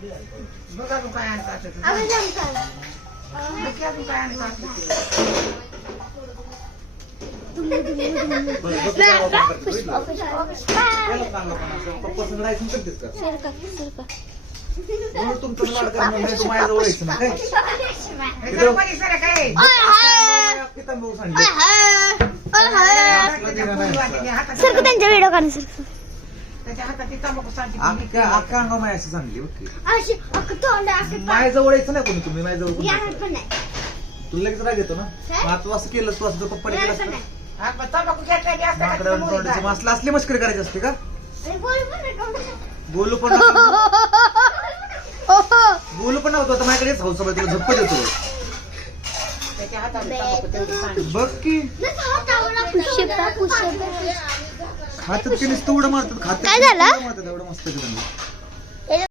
बघ अजून काय आणत असतं ते. आम्ही जमतो. नक्की अजून काय आणत असतं ते. पुष्पा पुष्पा पुष्पा. पप्पासंग राहायचं करतेस का सरका सरका. म्हणून तुमचं लाड करणार नाही, तू माझ्याजवळ यायचं ना काय हे जरा मध्ये सरा काय? किती भाऊ सांगितलं हातात सरका त्यांच्या व्हिडिओ काढून सरका. त्याच्या हातात ती तंबाखू सांगते. अक्का अंगा माय असं सांगली बघ की. अशी तोंड असं माझ्याजवळ यायचं नाही कोणी तुम्ही माझ्याजवळ कोणी यार यायचं. पण नाही. तुला लगेच राग येतो ना मग तू असं केलं तू असं पप्पाने केलं यार पण असतं नाही. हा, पण तंबाखू घेतला की असतं का माकडं तिथं तोंडाची मुली मासला असली मस्करी करायची असते का अरे बोल पण नाही तोंड. बोलू पण नको. बोलू पण नव्हतं आता माझ्याकडे येत हौसा तुला झप्प देतो त्याच्या हातात तंबाखू तेवढी सांगते. बघ की पुष्पा पुष्पा. खात्यात की नुसतं उडं मारतात खात्यात काय झालं? एवढं मस्त की त्यांना